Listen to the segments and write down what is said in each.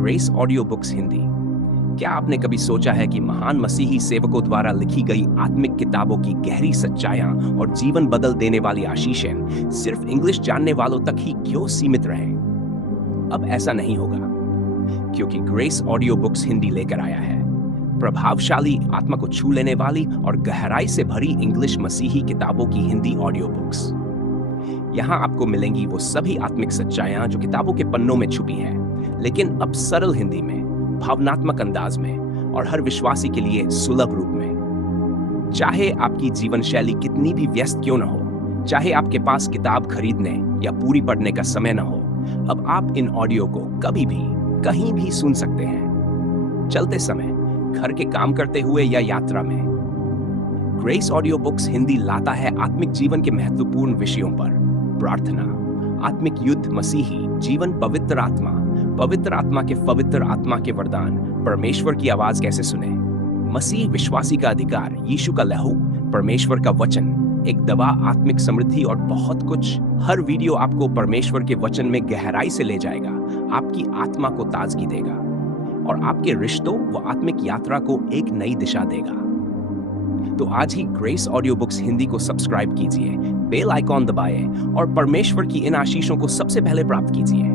Grace audio books Hindi. क्या आपने कभी सोचा है कि महान मसीही सेवकों द्वारा लिखी गई आत्मिक किताबों की गहरी सच्चाइयां और जीवन बदल देने वाली आशीषें सिर्फ इंग्लिश जानने वालों तक ही क्यों सीमित रहे? अब ऐसा नहीं होगा, क्योंकि ग्रेस ऑडियो बुक्स हिंदी लेकर आया है प्रभावशाली, आत्मा को छू लेने वाली और गहराई से भरी इंग्लिश मसीही किताबों की हिंदी ऑडियो बुक्स। यहाँ आपको मिलेंगी वो सभी आत्मिक सच्चाइयां जो किताबों के पन्नों में छुपी हैं, लेकिन अब सरल हिंदी में, भावनात्मक अंदाज में और हर विश्वासी के लिए सुलभ रूप में। चाहे आपकी जीवन शैली कितनी भी व्यस्त क्यों न हो, चाहे आपके पास किताब खरीदने या पूरी पढ़ने का समय न हो, अब आप इन ऑडियो को कभी भी कहीं भी सुन सकते हैं, चलते समय, घर के काम करते हुए या यात्रा में। ग्रेस ऑडियो बुक्स हिंदी लाता है आत्मिक जीवन के महत्वपूर्ण विषयों पर प्रार्थना, आत्मिक युद्ध, मसीही जीवन, पवित्र आत्मा के पवित्र आत्मा के वरदान, परमेश्वर की आवाज कैसे सुने, मसीह विश्वासी का अधिकार, यीशु का लहू, परमेश्वर का वचन, एक दवा, आत्मिक समृद्धि और बहुत कुछ। हर वीडियो आपको परमेश्वर के वचन में गहराई से ले जाएगा, आपकी आत्मा को ताजगी देगा और आपके रिश्तों व आत्मिक यात्रा को एक नई दिशा देगा। तो आज ही ग्रेस ऑडियो बुक्स हिंदी को सब्सक्राइब कीजिए, बेल आइकॉन दबाएं और परमेश्वर की इन आशीषों को सबसे पहले प्राप्त कीजिए।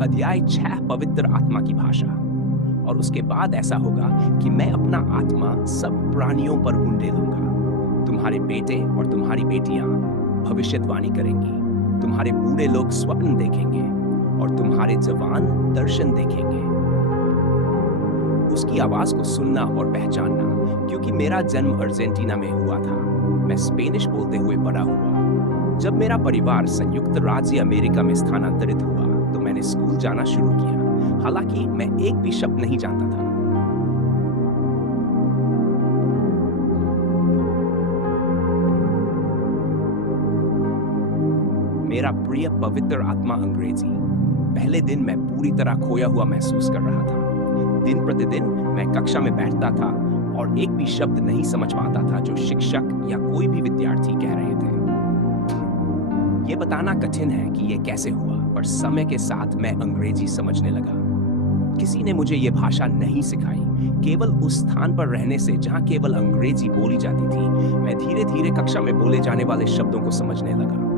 अध्याय 6, पवित्र आत्मा की भाषा। और उसके बाद ऐसा होगा कि मैं अपना आत्मा सब प्राणियों पर उंडेलूंगा। तुम्हारे बेटे और तुम्हारी बेटियां भविष्यवाणी करेंगी, तुम्हारे बूढ़े लोग स्वप्न देखेंगे और तुम्हारे जवान दर्शन देखेंगे। उसकी आवाज को सुनना और पहचानना, क्योंकि मेरा जन्म अर्जेंटीना में हुआ था, मैं स्पेनिश बोलते हुए बड़ा हुआ। जब मेरा परिवार संयुक्त राज्य अमेरिका में स्थानांतरित हुआ तो मैंने स्कूल जाना शुरू किया, हालांकि मैं एक भी शब्द नहीं जानता था। मेरा प्रिय पवित्र आत्मा अंग्रेजी। पहले दिन मैं पूरी तरह खोया हुआ महसूस कर रहा था। दिन प्रतिदिन मैं कक्षा में बैठता था और एक भी शब्द नहीं समझ पाता था जो शिक्षक या कोई भी विद्यार्थी कह रहे थे। ये बताना कठिन है कि यह कैसे हुआ, पर समय के साथ मैं अंग्रेजी समझने लगा। किसी ने मुझे ये भाषा नहीं सिखाई, केवल उस स्थान पर रहने से जहां केवल अंग्रेजी बोली जाती थी, मैं धीरे धीरे कक्षा में बोले जाने वाले शब्दों को समझने लगा।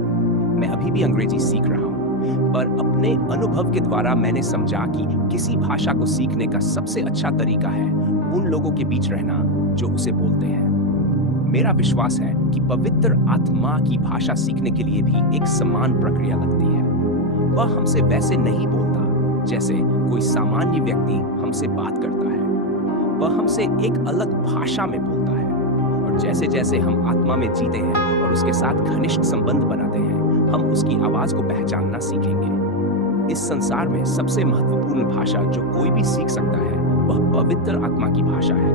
मैं अभी भी अंग्रेजी सीख रहा हूं, पर अपने अनुभव के द्वारा मैंने समझा कि किसी भाषा को सीखने का सबसे अच्छा तरीका है उन लोगों के बीच रहना जो उसे बोलते हैं। मेरा विश्वास है कि पवित्र आत्मा की भाषा सीखने के लिए भी एक समान प्रक्रिया लगती है। वह हमसे वैसे नहीं बोलता जैसे कोई सामान्य व्यक्ति हमसे बात करता है। वह हमसे एक अलग भाषा में बोलता है, और जैसे जैसे हम आत्मा में जीते हैं और उसके साथ घनिष्ठ संबंध बनाते हैं, हम उसकी आवाज को पहचानना सीखेंगे। इस संसार में सबसे महत्वपूर्ण भाषा जो कोई भी सीख सकता है वह पवित्र आत्मा की भाषा है,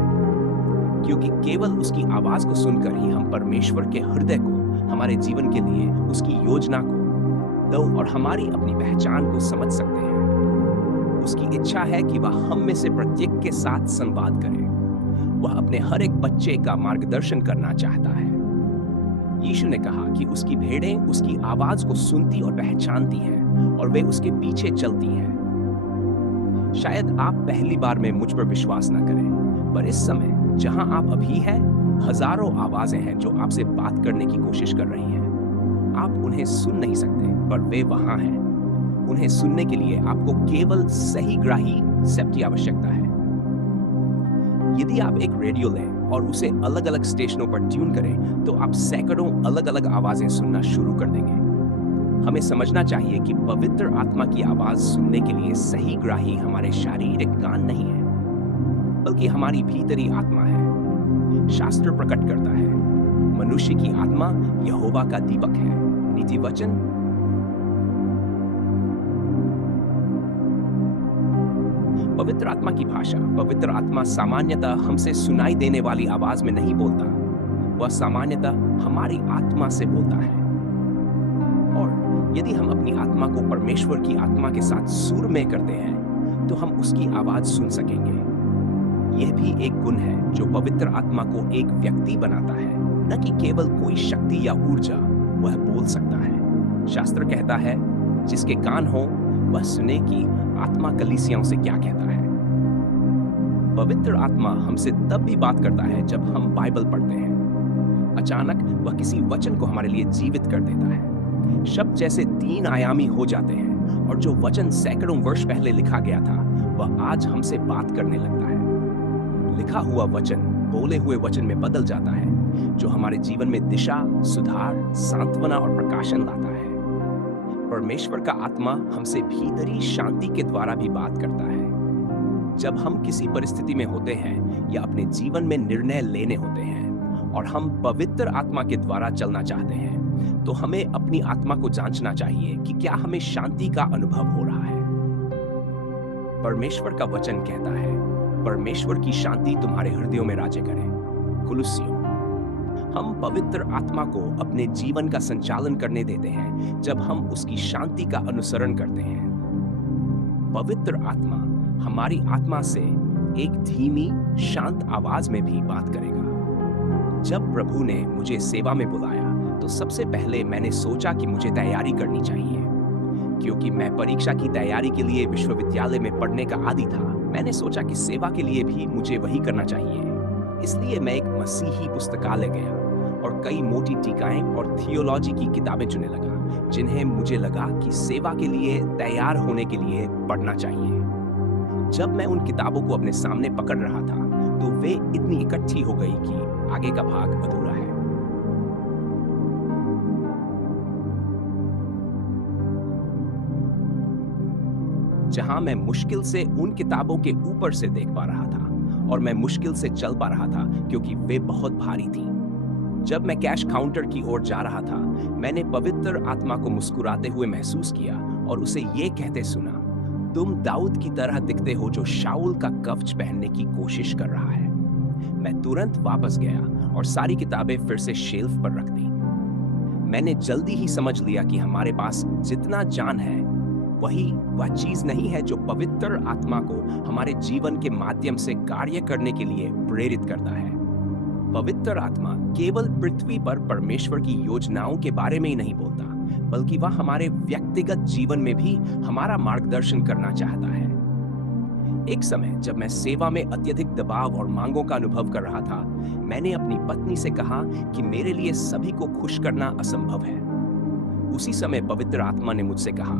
क्योंकि केवल उसकी आवाज को सुनकर ही हम परमेश्वर के हृदय को, हमारे जीवन के लिए उसकी योजना को और हमारी अपनी पहचान को समझ सकते हैं। उसकी इच्छा है कि वह हम में से प्रत्येक के साथ संवाद करे। वह अपने हर एक बच्चे का मार्गदर्शन करना चाहता है। यीशु ने कहा कि उसकी भेड़ें उसकी आवाज को सुनती और पहचानती हैं और वे उसके पीछे चलती हैं। शायद आप पहली बार में मुझ पर विश्वास न करें, पर इस समय जहां आप अभी हैं, हजारों आवाजें हैं जो आपसे बात करने की कोशिश कर रही हैं। आप उन्हें सुन नहीं सकते, पर वे वहां हैं। उन्हें सुनने के लिए आपको केवल सही ग्राही सेट की आवश्यकता है। यदि आप एक रेडियो लें और उसे अलग अलग स्टेशनों पर ट्यून करें, तो आप सैकड़ों अलग अलग आवाजें सुनना शुरू कर देंगे। हमें समझना चाहिए कि पवित्र आत्मा की आवाज सुनने के लिए सही ग्राही हमारे शारीरिक कान नहीं है, बल्कि हमारी भीतरी आत्मा है। शास्त्र प्रकट करता है, मनुष्य की आत्मा यहोवा का दीपक है। नीति वचन पवित्र आत्मा की भाषा। पवित्र आत्मा सामान्यतः हमसे सुनाई देने वाली आवाज में नहीं बोलता, वह सामान्यतः हमारी आत्मा से बोलता है। और यदि हम अपनी आत्मा को परमेश्वर की आत्मा के साथ सुर में करते हैं, तो हम उसकी आवाज सुन सकेंगे। यह भी एक गुण है जो पवित्र आत्मा को एक व्यक्ति बनाता है, न कि केवल कोई शक्ति या ऊर्जा। वह बोल सकता है। शास्त्र कहता है, जिसके कान हो वह सुने कि आत्मा कलीसियाओं से क्या कहता है। पवित्र आत्मा हमसे तब भी बात करता है जब हम बाइबल पढ़ते हैं। अचानक वह किसी वचन को हमारे लिए जीवित कर देता है। शब्द जैसे 3 आयामी हो जाते हैं और जो वचन सैकड़ों वर्ष पहले लिखा गया था वह आज हमसे बात करने लगता है। लिखा हुआ वचन बोले हुए वचन में बदल जाता है, जो हमारे जीवन में दिशा, सुधार, सांत्वना और प्रकाशन लाता है। परमेश्वर का आत्मा हमसे भीतरी शांति के द्वारा भी बात करता है। जब हम किसी परिस्थिति में होते हैं या अपने जीवन में निर्णय लेने होते हैं और हम पवित्र आत्मा के द्वारा चलना चाहते हैं, तो हमें अपनी आत्मा को जांचना चाहिए कि क्या हमें शांति का अनुभव हो रहा है। परमेश्वर का वचन कहता है, परमेश्वर की शांति तुम्हारे हृदयों में राज्य करे। कुलुस्सियों। हम पवित्र आत्मा को अपने जीवन का संचालन करने देते हैं जब हम उसकी शांति का अनुसरण करते हैं। पवित्र आत्मा हमारी आत्मा से एक धीमी, शांत आवाज में भी बात करेगा। जब प्रभु ने मुझे सेवा में बुलाया तो सबसे पहले मैंने सोचा कि मुझे तैयारी करनी चाहिए। क्योंकि मैं परीक्षा की तैयारी के लिए विश्वविद्यालय में पढ़ने का आदी था, मैंने सोचा कि सेवा के लिए भी मुझे वही करना चाहिए। इसलिए मैं एक मसीही पुस्तकालय गया और कई मोटी टीकाएं और थियोलॉजी की किताबें चुनने लगा, जिन्हें मुझे लगा कि सेवा के लिए तैयार होने के लिए पढ़ना चाहिए। जब मैं उन किताबों को अपने सामने पकड़ रहा था तो वे इतनी इकट्ठी हो गई कि आगे का भाग अधूरा है। जहां मैं मुश्किल से उन किताबों के ऊपर से देख पा रहा था और मैं मुश्किल से चल पा रहा था क्योंकि वे बहुत भारी थीं। जब मैं कैश काउंटर की ओर जा रहा था, मैंने पवित्र आत्मा को मुस्कुराते हुए महसूस किया और उसे ये कहते सुना, तुम दाऊद की तरह दिखते हो जो शाऊल का कवच पहनने की कोशिश कर रहा है। मैं तुरंत वापस गया और सारी किताबें फिर से शेल्फ पर रख दी। मैंने जल्दी ही समझ लिया कि हमारे पास जितना ज्ञान है वह चीज नहीं है जो पवित्र आत्मा को हमारे जीवन के माध्यम से कार्य करने के लिए प्रेरित करता है। पवित्र आत्मा केवल पृथ्वी पर परमेश्वर की योजनाओं के बारे में ही नहीं बोलता, बल्कि वह हमारे व्यक्तिगत जीवन में भी हमारा मार्गदर्शन करना चाहता है। एक समय जब मैं सेवा में अत्यधिक दबाव और मांगों का अनुभव कर रहा था, मैंने अपनी पत्नी से कहा कि मेरे लिए सभी को खुश करना असंभव है। उसी समय पवित्र आत्मा ने मुझसे कहा,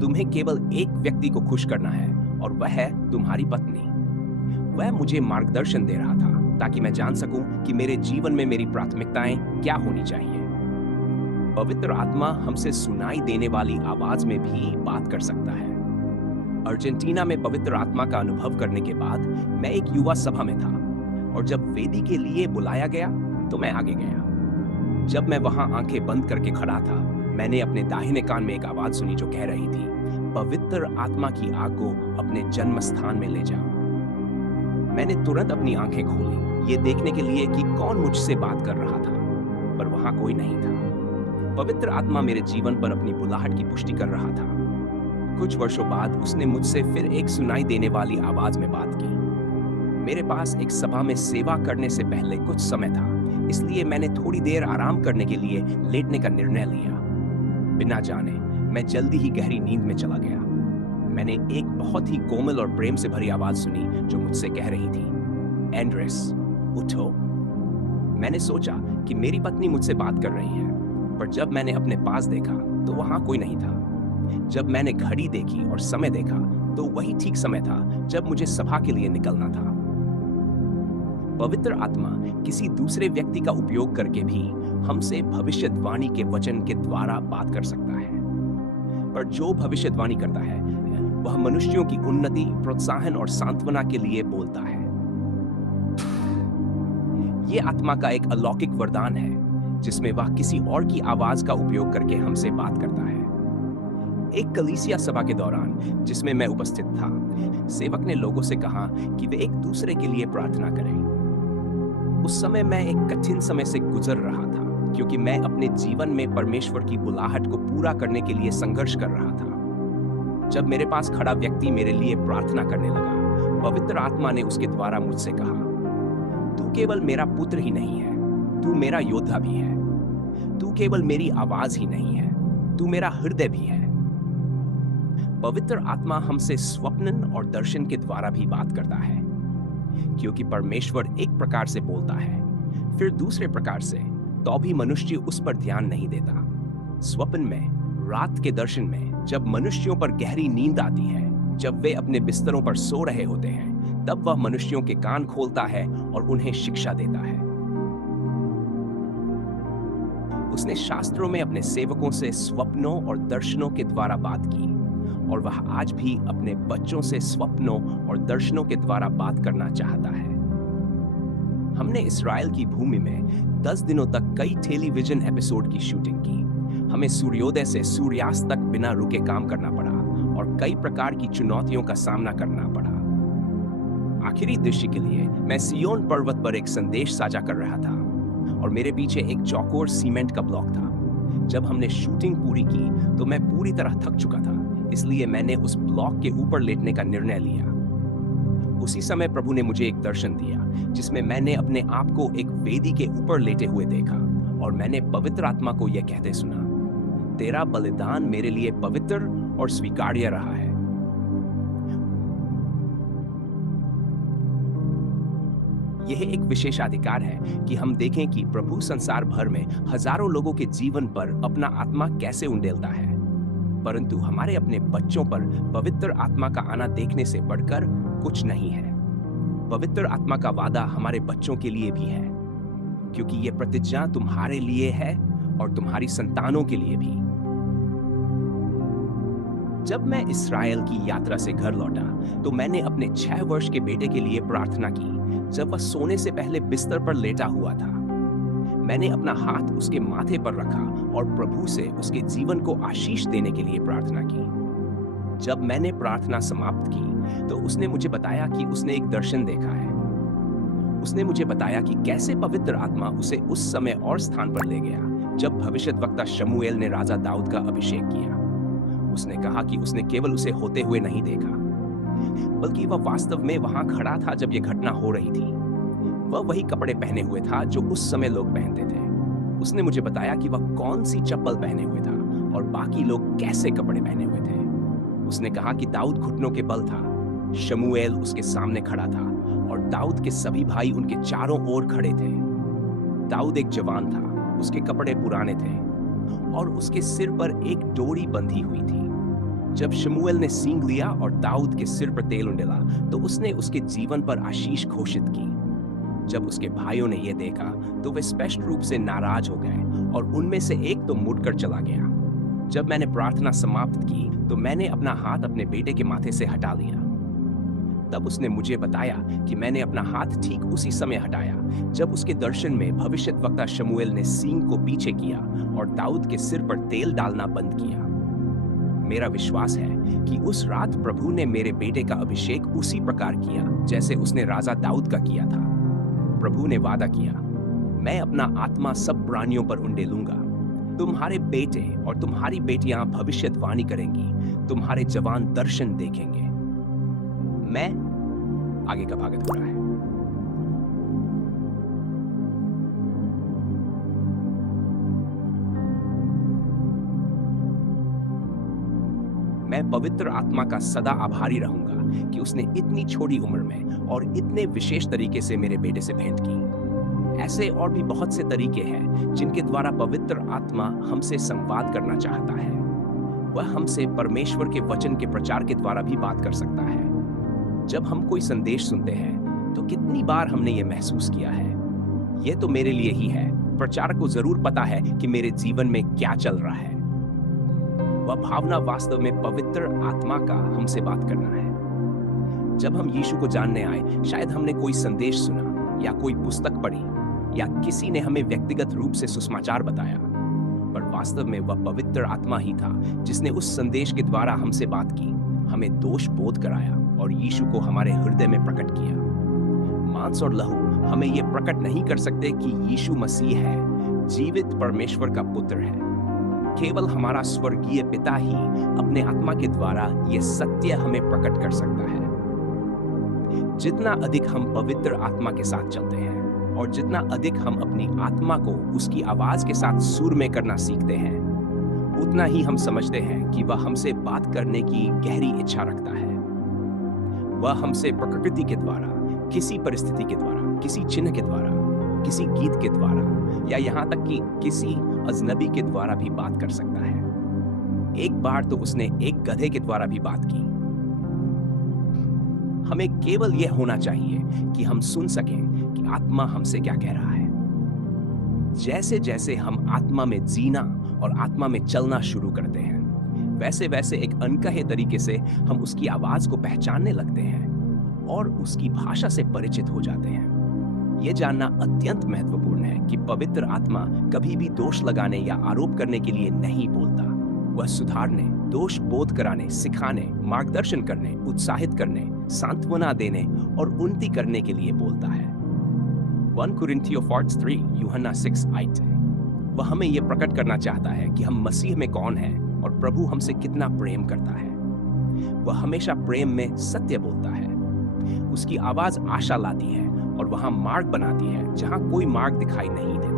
तुम्हें केवल एक व्यक्ति को खुश करना है और वह है तुम्हारी पत्नी। वह मुझे मार्गदर्शन दे रहा था ताकि मैं जान सकूं कि मेरे जीवन में मेरी प्राथमिकताएं क्या होनी चाहिए। पवित्र आत्मा हमसे सुनाई देने वाली आवाज में भी बात कर सकता है। अर्जेंटीना में पवित्र आत्मा का अनुभव करने के बाद मैं एक युवा सभा में था और जब वेदी के लिए बुलाया गया तो मैं आगे गया। जब मैं वहां आंखें बंद करके खड़ा था, मैंने अपने दाहिने कान में एक आवाज सुनी जो कह रही थी, पवित्र आत्मा की आग को अपने जन्म स्थान में ले जाओ। मैंने तुरंत अपनी आंखें खोली, ये देखने के लिए कि कौन मुझसे बात कर रहा था, पर वहां कोई नहीं था। पवित्र आत्मा मेरे जीवन पर अपनी बुलाहट की पुष्टि कर रहा था। कुछ वर्षों बाद उसने मुझसे फिर एक सुनाई देने वाली आवाज में बात की। मेरे पास एक सभा में सेवा करने से पहले कुछ समय था, इसलिए मैंने थोड़ी देर आराम करने के लिए लेटने का निर्णय लिया। बिना जाने मैं जल्दी ही गहरी नींद में चला गया। मैंने एक बहुत ही कोमल और प्रेम से भरी आवाज सुनी जो मुझसे कह रही थी, एंड्रेस उठो। मैंने सोचा कि मेरी पत्नी मुझसे बात कर रही है, पर जब मैंने अपने पास देखा तो वहां कोई नहीं था। जब मैंने घड़ी देखी और समय देखा तो वही ठीक समय था जब मुझे सभा के लिए निकलना था। पवित्र आत्मा किसी दूसरे व्यक्ति का उपयोग करके भी हमसे भविष्यवाणी के वचन के द्वारा बात कर सकता है, पर जो भविष्यवाणी करता है वह मनुष्यों की उन्नति, प्रोत्साहन और सांत्वना के लिए बोलता है। यह आत्मा का एक अलौकिक वरदान है जिसमें वह किसी और की आवाज का उपयोग करके हमसे बात करता है। एक कलीसिया सभा के दौरान जिसमें मैं उपस्थित था, सेवक ने लोगों से कहा कि वे एक दूसरे के लिए प्रार्थना करें। उस समय मैं एक कठिन समय से गुजर रहा था क्योंकि मैं अपने जीवन में परमेश्वर की बुलाहट को पूरा करने के लिए संघर्ष कर रहा था। जब मेरे पास खड़ा व्यक्ति मेरे लिए प्रार्थना करने लगा, पवित्र आत्मा ने उसके द्वारा मुझसे कहा, तू केवल मेरा पुत्र ही नहीं है, तू मेरा योद्धा भी है। तू केवल मेरी आवाज ही नहीं है, तू मेरा हृदय भी है। पवित्र आत्मा हमसे स्वप्न और दर्शन के द्वारा भी बात करता है, क्योंकि परमेश्वर एक प्रकार से बोलता है, फिर दूसरे प्रकार से, तो भी मनुष्य उस पर ध्यान नहीं देता। स्वप्न में, रात के दर्शन में, जब मनुष्यों पर गहरी नींद आती है, जब वे अपने बिस्तरों पर सो रहे होते हैं, तब वह मनुष्यों के कान खोलता है और उन्हें शिक्षा देता है। उसने शास्त्रों में अपने सेवकों से स्वप्नों और दर्शनों के द्वारा बात की, और वह आज भी अपने बच्चों से स्वप्नों और दर्शनों के द्वारा बात करना चाहता है। हमने इस्राएल की भूमि में 10 दिनों तक कई टेलीविजन एपिसोड की शूटिंग की। हमें सूर्योदय से सूर्यास्त तक बिना रुके काम करना पड़ा और कई प्रकार की चुनौतियों का सामना करना पड़ा। आखिरी दृश्य के लिए मैं सियोन पर्वत पर एक संदेश साझा कर रहा था और मेरे पीछे एक चौकोर सीमेंट का ब्लॉक था। जब हमने शूटिंग पूरी की तो मैं पूरी तरह थक चुका था, इसलिए मैंने उस ब्लॉक के ऊपर लेटने का निर्णय लिया। उसी समय प्रभु ने मुझे एक दर्शन दिया जिसमें मैंने अपने आप को एक वेदी के ऊपर लेटे हुए देखा, और मैंने पवित्र आत्मा को यह कहते सुना, तेरा बलिदान मेरे लिए पवित्र और स्वीकार्य रहा है। यह एक विशेषाधिकार है कि हम देखें कि प्रभु संसार भर में हजारों लोगों के जीवन पर अपना आत्मा कैसे उंडेलता है, परंतु हमारे अपने बच्चों पर पवित्र आत्मा का आना देखने से बढ़कर कुछ नहीं है। पवित्र आत्मा का वादा हमारे बच्चों के लिए भी है, क्योंकि यह प्रतिज्ञा तुम्हारे लिए है और तुम्हारी संतानों के लिए भी। जब मैं इस्राएल की यात्रा से घर लौटा तो मैंने अपने 6 वर्ष के बेटे के लिए प्रार्थना की। जब वह सोने से पहले बिस्तर पर लेटा हुआ था, मैंने अपना हाथ उसके माथे पर रखा और प्रभु से उसके जीवन को आशीष देने के लिए प्रार्थना की। जब मैंने प्रार्थना समाप्त की तो उसने मुझे बताया कि उसने एक दर्शन देखा है। उसने मुझे बताया कि कैसे पवित्र आत्मा उसे उस समय और स्थान पर ले गया जब भविष्यद्वक्ता शमूएल ने राजा दाऊद का अभिषेक किया। उसने कहा कि उसने केवल उसे होते हुए नहीं देखा, बल्कि वह वास्तव में वहां खड़ा था जब यह घटना हो रही थी। वह वही कपड़े पहने हुए था जो उस समय लोग पहनते थे। उसने मुझे बताया कि वह कौन सी चप्पल पहने हुए था और बाकी लोग कैसे कपड़े पहने हुए थे। उसने कहा कि दाऊद घुटनों के बल था, शमूएल उसके सामने खड़ा था और दाऊद के सभी भाई उनके चारों ओर खड़े थे। दाऊद एक जवान था, उसके कपड़े पुराने थे और उसके सिर पर एक डोरी बंधी हुई थी। जब शमूएल ने सींग लिया और दाऊद के सिर पर तेल उंडेला तो उसने उसके जीवन पर आशीष घोषित की। जब उसके भाइयों ने यह देखा तो वे स्पष्ट रूप से नाराज हो गए और उनमें से एक तो मुड़कर चला गया। जब मैंने प्रार्थना समाप्त की तो मैंने अपना हाथ अपने बेटे के माथे से हटा लिया। तब उसने मुझे बताया कि मैंने अपना हाथ ठीक उसी समय हटाया जब उसके दर्शन में भविष्यद्वक्ता शमूएल ने सींग को पीछे किया और दाऊद के सिर पर तेल डालना बंद किया। मेरा विश्वास है कि उस रात प्रभु ने मेरे बेटे का अभिषेक उसी प्रकार किया जैसे उसने राजा दाऊद का किया था। प्रभु ने वादा किया, मैं अपना आत्मा सब प्राणियों पर उंडेलूंगा। तुम्हारे बेटे और तुम्हारी बेटियां भविष्यवाणी करेंगी, तुम्हारे जवान दर्शन देखेंगे। मैं आगे का भागत हो रहा है। मैं पवित्र आत्मा का सदा आभारी रहूंगा कि उसने इतनी छोटी उम्र में और इतने विशेष तरीके से मेरे बेटे से भेंट की। ऐसे और भी बहुत से तरीके हैं जिनके द्वारा पवित्र आत्मा हमसे संवाद करना चाहता है। वह हमसे परमेश्वर के वचन के प्रचार के द्वारा भी बात कर सकता है। जब हम कोई संदेश सुनते हैं तो कितनी बार हमने ये महसूस किया है, यह तो मेरे लिए ही है। प्रचारक को जरूर पता है कि मेरे जीवन में क्या चल रहा है। वह भावना वास्तव में पवित्र आत्मा का हमसे बात करना है। जब हम यीशु को जानने आए, शायद हमने कोई संदेश सुना या कोई पुस्तक पढ़ी या किसी ने हमें व्यक्तिगत रूप से सुसमाचार बताया, पर वास्तव में वह पवित्र आत्मा ही था जिसने उस संदेश के द्वारा हमसे बात की, हमें दोष बोध कराया और यीशु को हमारे हृदय में प्रकट किया। मांस और लहू हमें यह प्रकट नहीं कर सकते कि यीशु मसीह है, जीवित परमेश्वर का पुत्र है। केवल हमारा स्वर्गीय पिता ही अपने आत्मा के द्वारा यह सत्य हमें प्रकट कर सकता है। जितना अधिक हम पवित्र आत्मा के साथ चलते हैं और जितना अधिक हम अपनी आत्मा को उसकी आवाज के साथ सुर में करना सीखते हैं, उतना ही हम समझते हैं कि वह हमसे बात करने की गहरी इच्छा रखता है। वह हमसे प्रकृति के द्वारा, किसी परिस्थिति के द्वारा, किसी चिन्ह के द्वारा, किसी गीत के द्वारा या यहाँ तक कि किसी अजनबी के द्वारा भी बात कर सकता है। एक बार तो उसने एक गधे के द्वारा भी बात की। हमें केवल यह होना चाहिए कि हम सुन सकें कि आत्मा हमसे क्या कह रहा है। जैसे जैसे हम आत्मा में जीना और आत्मा में चलना शुरू करते हैं, वैसे वैसे एक अनकहे तरीके से हम उसकी आवाज को पहचानने लगते हैं और उसकी भाषा से परिचित हो जाते हैं। यह जानना अत्यंत महत्वपूर्ण है कि पवित्र आत्मा कभी भी दोष लगाने या आरोप करने के लिए नहीं बोलता। वह सुधारने, दोष बोध कराने, सिखाने, मार्गदर्शन करने, उत्साहित करने, सांत्वना देने और उन्नति करने के लिए बोलता है। 1 कुरिन्थियों 4:3, यूहन्ना 6:8। वह हमें यह प्रकट करना चाहता है कि हम मसीह में कौन हैं और प्रभु हमसे कितना प्रेम करता है। वह हमेशा प्रेम में सत्य बोलता है। उसकी आवाज आशा लाती है और वहां मार्ग बनाती है जहां कोई मार्ग दिखाई नहीं देता।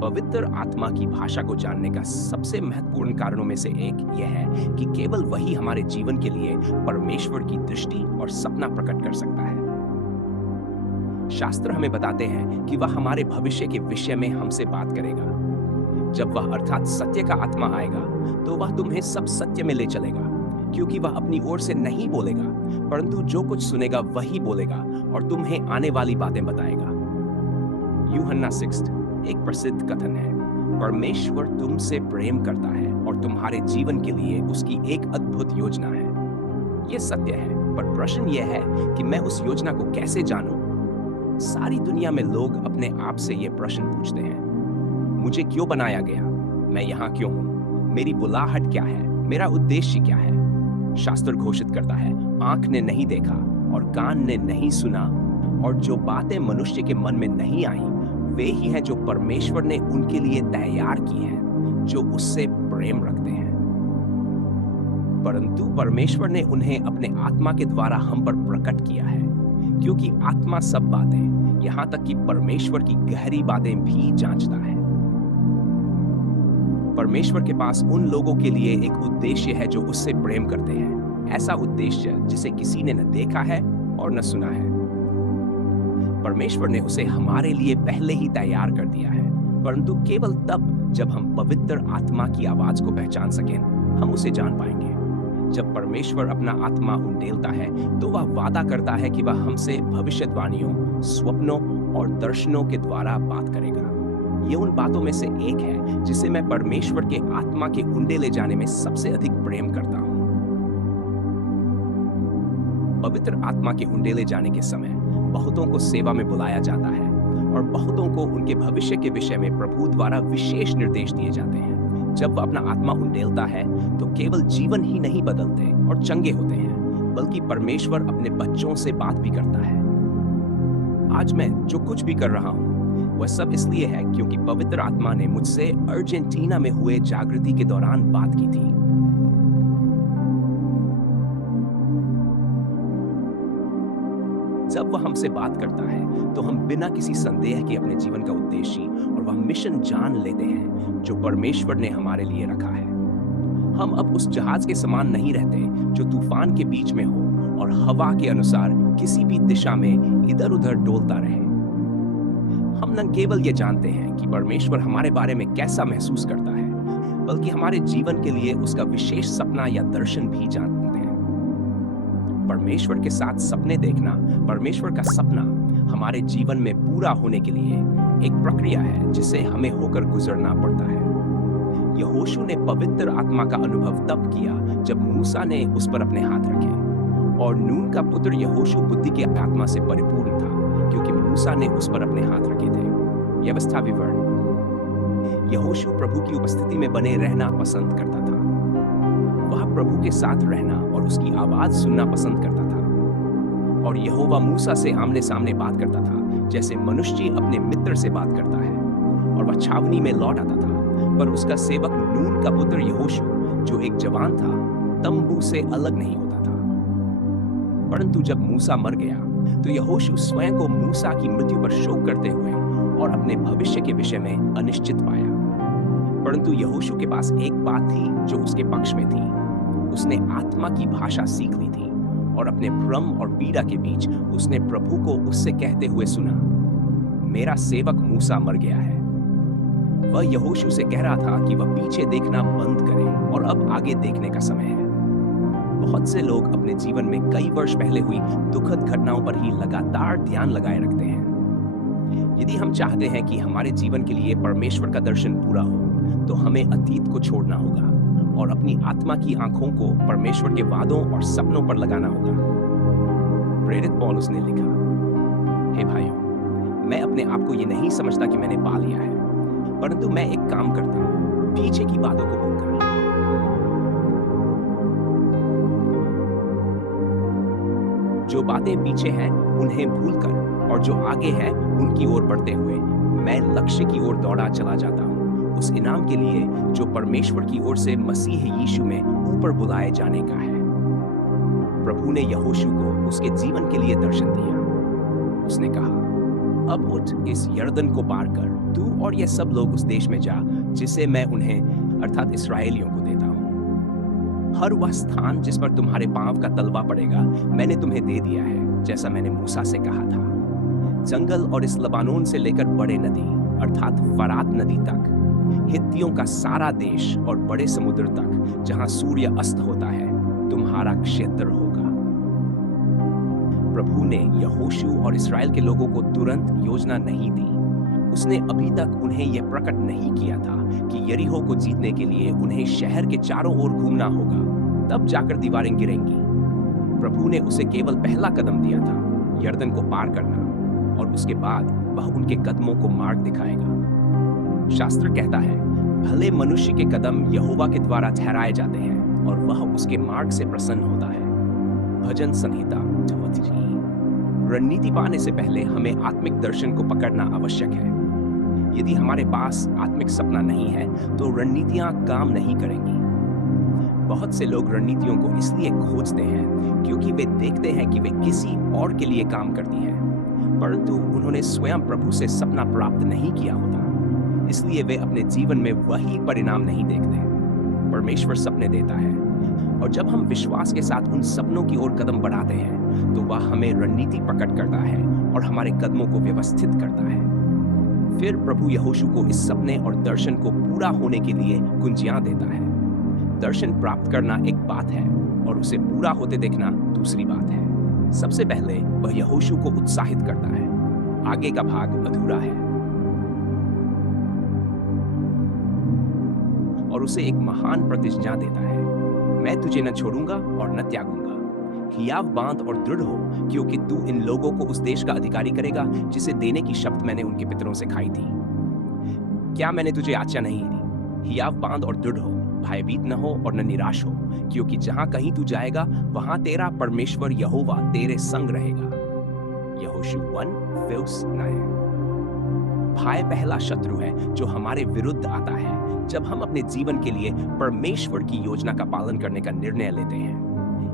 पवित्र आत्मा की भाषा को जानने का सबसे महत्वपूर्ण कारणों में से एक यह है कि केवल वही हमारे जीवन के लिए परमेश्वर की दृष्टि और सपना प्रकट कर सकता है। शास्त्र हमें बताते हैं कि वह हमारे भविष्य के विषय में हमसे बात करेगा। जब वह अर्थात सत्य का आत्मा आएगा तो वह तुम्हें सब सत्य में ले चलेगा, क्योंकि वह अपनी ओर से नहीं बोलेगा, परंतु जो कुछ सुनेगा वही बोलेगा और तुम्हें आने वाली बातें बताएगा। यूहन्ना 6 एक प्रसिद्ध कथन है, परमेश्वर तुमसे प्रेम करता है और तुम्हारे जीवन के लिए उसकी एक अद्भुत योजना है। यह सत्य है, पर प्रश्न यह है कि मैं उस योजना को कैसे जानूं? सारी दुनिया में लोग अपने आप से यह प्रश्न पूछते हैं, मुझे क्यों बनाया गया? मैं यहाँ क्यों हूँ? मेरी बुलाहट क्या है? मेरा उद्देश्य क्या है? शास्त्र घोषित करता है, आंख ने नहीं देखा और कान ने नहीं सुना और जो बातें मनुष्य के मन में नहीं आई, वे ही हैं जो परमेश्वर ने उनके लिए तैयार की हैं, जो उससे प्रेम रखते हैं। परंतु परमेश्वर ने उन्हें अपने आत्मा के द्वारा हम पर प्रकट किया है, क्योंकि आत्मा सब बातें, यहां तक कि परमेश्वर की गहरी बातें भी जांचता है। परमेश्वर के पास उन लोगों के लिए एक उद्देश्य है जो उससे प्रेम करते हैं, ऐसा उद्देश्य जिसे किसी ने न देखा है और न सुना है। परमेश्वर ने उसे हमारे लिए पहले ही तैयार कर दिया है, परंतु केवल तब जब हम पवित्र आत्मा की आवाज को पहचान सकें, हम उसे जान पाएंगे। जब परमेश्वर अपना आत्मा उंडेलता है तो वह वादा करता है कि वह हमसे भविष्यवाणियों, स्वप्नों और दर्शनों के द्वारा बात करेगा। ये उन बातों में से एक है जिसे मैं परमेश्वर के आत्मा के उंडेले जाने में सबसे अधिक प्रेम करता हूं। पवित्र आत्मा के उंडेले जाने के समय बहुतों को सेवा में बुलाया जाता है और बहुतों को उनके भविष्य के विषय में प्रभु द्वारा विशेष निर्देश दिए जाते हैं। जब वह अपना आत्मा उंडेलता है तो केवल जीवन ही नहीं बदलते और चंगे होते हैं, बल्कि परमेश्वर अपने बच्चों से बात भी करता है। आज मैं जो कुछ भी कर रहा हूं वह सब इसलिए है क्योंकि पवित्र आत्मा ने मुझसे अर्जेंटीना में हुए जागृति के दौरान बात की थी। जब वह हमसे बात करता है तो हम बिना किसी संदेह के अपने जीवन का उद्देश्य और वह मिशन जान लेते हैं जो परमेश्वर ने हमारे लिए रखा है। हम अब उस जहाज के समान नहीं रहते जो तूफान के बीच में हो और हवा के अनुसार किसी भी दिशा में इधर उधर डोलता रहे। हम न केवल ये जानते हैं कि परमेश्वर हमारे बारे में कैसा महसूस करता है, बल्कि हमारे जीवन के लिए उसका विशेष सपना या दर्शन भी जानते हैं। परमेश्वर के साथ सपने देखना, परमेश्वर का सपना हमारे जीवन में पूरा होने के लिए एक प्रक्रिया है जिसे हमें होकर गुजरना पड़ता है। यहोशू ने पवित्र आत्मा का अनुभव तब किया जब मूसा ने उस पर अपने हाथ रखे, और नून का पुत्र यहोशू बुद्धि की आत्मा से परिपूर्ण था क्योंकि मूसा ने उस पर अपने हाथ रखे थे। व्यवस्था विवरण। यहोशू प्रभु की उपस्थिति में बने रहना पसंद करता था। वह प्रभु के साथ रहना और उसकी आवाज सुनना पसंद करता था, और यहोवा मूसा से आमने सामने बात करता था जैसे मनुष्य अपने मित्र से बात करता है। वह छावनी में लौट आता था। पर उसका सेवक नून का पुत्र यहोशू, जो एक जवान था, तंबू से अलग नहीं होता था। परंतु जब मूसा मर गया तो यहोशू स्वयं को मूसा की मृत्यु पर शोक करते हुए और अपने भविष्य के विषय में अनिश्चित पाया। परंतु यहोशू के पास एक बात थी जो उसके पक्ष में थी। उसने आत्मा की भाषा सीख ली थी और अपने भ्रम और पीड़ा के बीच उसने प्रभु को उससे कहते हुए सुना, मेरा सेवक मूसा मर गया है। वह यहोशू से कह रहा था कि वह पीछे देखना बंद करे और अब आगे देखने का समय है। बहुत से लोग अपने जीवन में कई वर्ष पहले हुई दुखद घटनाओं पर ही लगातार ध्यान लगाए रखते हैं। यदि हम चाहते हैं कि हमारे जीवन के लिए परमेश्वर का दर्शन पूरा हो, तो हमें अतीत को छोड़ना होगा और अपनी आत्मा की आंखों को परमेश्वर के वादों और सपनों पर लगाना होगा। प्रेरित पौलुस ने लिखा, हे भाइयों, मैं अपने आप को ये नहीं समझता कि मैंने पा लिया है, परंतु मैं एक काम करता हूँ, पीछे की बातों को भूलकर जो बातें पीछे हैं उन्हें भूलकर और जो आगे हैं उनकी ओर बढ़ते हुए मैं लक्ष्य की ओर दौड़ा चला जाता हूँ, उस इनाम के लिए जो परमेश्वर की ओर से मसीह यीशु में ऊपर बुलाए जाने का है। प्रभु ने यहोशू को उसके जीवन के लिए दर्शन दिया। उसने कहा, अब उठ, इस यरदन को पार कर, तू और ये सब लोग उस देश में जा जिसे मैं उन्हें अर्थात इस्राएलियों को देता हूँ। हर वह स्थान जिस पर तुम्हारे पांव का तलवा पड़ेगा मैंने तुम्हें दे दिया है, जैसा मैंने मूसा से कहा था। जंगल और इस लबानोन से लेकर बड़े नदी अर्थात फरात नदी तक, हित्तियों का सारा देश और बड़े समुद्र तक जहां सूर्य अस्त होता है, तुम्हारा क्षेत्र होगा। प्रभु ने यहोशू और इस्राएल के लोगों को तुरंत योजना नहीं दी। उसने अभी तक उन्हें यह प्रकट नहीं किया था कि यरीहो को जीतने के लिए उन्हें शहर के चारों ओर घूमना होगा, तब जाकर दीवारें गिरेंगी। प्रभु ने उसे केवल पहला कदम दिया था, यरदन को पार करना, और उसके बाद वह उनके कदमों को मार्ग दिखाएगा। शास्त्र कहता है, भले मनुष्य के कदम यहोवा के द्वारा ठहराए जाते हैं और वह उसके मार्ग से प्रसन्न होता है। भजन संहिता 23। रणनीति पाने से पहले हमें आत्मिक दर्शन को पकड़ना आवश्यक है। यदि हमारे पास आत्मिक सपना नहीं है तो रणनीतियां काम नहीं करेंगी। बहुत से लोग रणनीतियों को इसलिए खोजते हैं क्योंकि वे देखते हैं कि वे किसी और के लिए काम करती हैं, परंतु उन्होंने स्वयं प्रभु से सपना प्राप्त नहीं किया होता, इसलिए वे अपने जीवन में वही परिणाम नहीं देखते। परमेश्वर सपने देता है और जब हम विश्वास के साथ उन सपनों की ओर कदम बढ़ाते हैं तो वह हमें रणनीति प्रकट करता है और हमारे कदमों को व्यवस्थित करता है। फिर प्रभु यहोशू को इस सपने और दर्शन को पूरा होने के लिए कुंजियां देता है। दर्शन प्राप्त करना एक बात है और उसे पूरा होते देखना दूसरी बात है। सबसे पहले वह यहोशू को उत्साहित करता है, आगे का भाग अधूरा है, और उसे एक महान प्रतिज्ञा देता है, मैं तुझे न छोड़ूंगा और न त्यागूंगा। हियाव बांध और दृढ़ हो, क्योंकि तू इन लोगों को उस देश का अधिकारी करेगा जिसे देने की शपथ मैंने उनके पितरों से खाई थी। क्या मैंने तुझे आज्ञा नहीं दी? हियाव बांध और दृढ़ हो, भयभीत न हो और न निराश हो, क्योंकि जहां कहीं तू जाएगा वहां तेरा परमेश्वर यहोवा तेरे संग रहेगा। यहोशू 1:9। भय पहला शत्रु है जो हमारे विरुद्ध आता है जब हम अपने जीवन के लिए परमेश्वर की योजना का पालन करने का निर्णय लेते हैं।